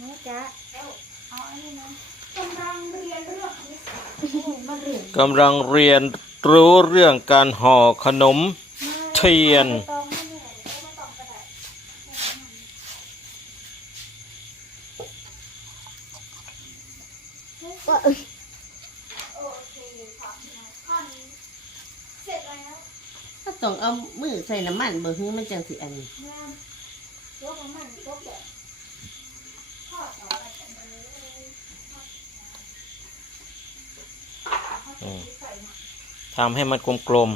นะจ๊ะเอาอันนี้นะกำลังเรียนเรื่องคณิตศาสตร์มาเรียนกำลังเรียนรู้เรื่องการห่อขนมเทียนไม่ต้องให้เหนื่อยไม่ต้องก็ได้ว่าโอเคค่ะข้อนี้เสร็จแล้ว ถ้าต้องเอามือใส่น้ำมันเบอร์ฮื้อมันจังสิอันนี้แม่ยกของมันยกแบบ ทอดออกไปกันเลยอืมทำให้มันกลม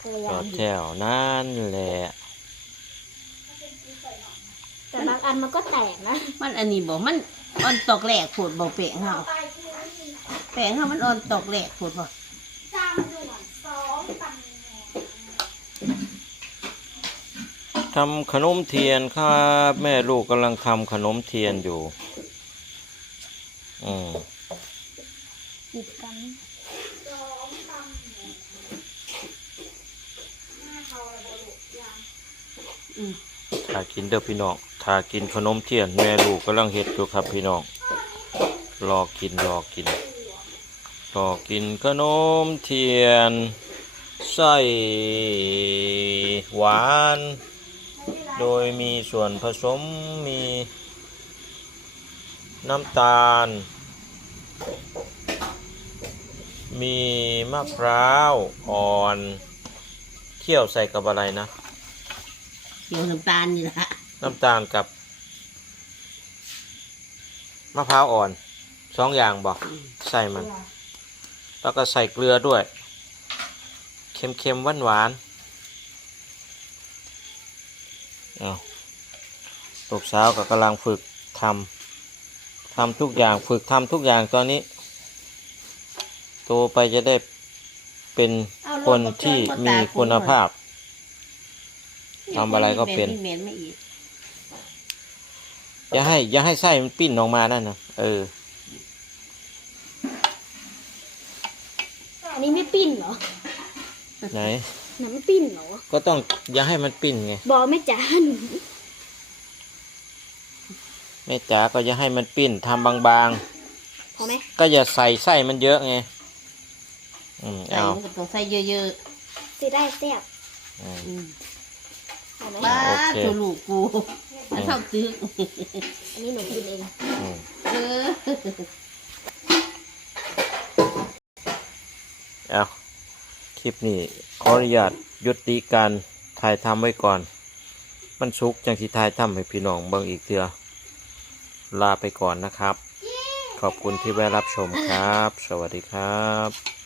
พยาๆยาก็มแจ่วนั่นแหละ แต่บางอันมันก็แตกนะ มันอันนี้บอกมันอ่อนตอกแหลกโผดบอกแปะเฮาแปะเฮามันอ่อนตอกแหลกโผดบอกจามด่วนสองตำแหน่ง ทำขนมเทียนครับ แม่ลูกกำลังทำขนมเทียนอยู่ อืมติดกันสองตำแหน่งหน้าเขาระบุยังอืมถ้ากินเด้อพี่น้องถ้ากินขนมเทียน แม่ลูกกำลังเฮ็ดอยู่ครับพี่น้องรอกินรอกินรอกินขนมเทียนไส้หวาน โดยมีส่วนผสมมีน้ำตาล มีมะพร้าวอ่อนเคี่ยวใส่กับอะไรนะเกี่ยวน้ำตาลนี่ละน้ำตาลกับมะพร้าวอ่อนสองอย่างบอกใส่มัน แล้วก็ใส่เกลือด้วย เค็มๆหวานหวานๆ เอาลูกสาวก็กำลังฝึกทำทำทุกอย่างฝึกทำทุกอย่างตอนนี้ โตไปจะได้เป็นคนที่มีคุณภาพทำอะไรก็เป็นเหม็นไม่อีกอย่าให้อย่าให้ไส้มันปิ้นออกมานั่นนะเอออันนี้ไม่ปิ้นเหรอ ไหน หนัไม่ปิ้นเหรอ ก็ต้องอย่าให้มันปิ้นไง บอกไม่จ้าหนูแม่จ๋าก็อย่าให้มันปิ้นทำบางพอไหมๆ ก็อย่าใส่ไส้มันเยอะไง อืมใส่เอามันก็ต้องใส่เยอะสิได้แซ่บอืม ๆอืมพอไหมบ้าโอเค ตัวลูกกูมันชอบตึกอันนี้หนูกินเองอืมเออ เอา คลิปนี้ขออนุญาตยุติการถ่ายทำไว้ก่อน มันสุกจังที่ถ่ายทำให้พี่น้องเบิ่งอีกเถื่อลาไปก่อนนะครับ ขอบคุณที่แวะรับชมครับ สวัสดีครับ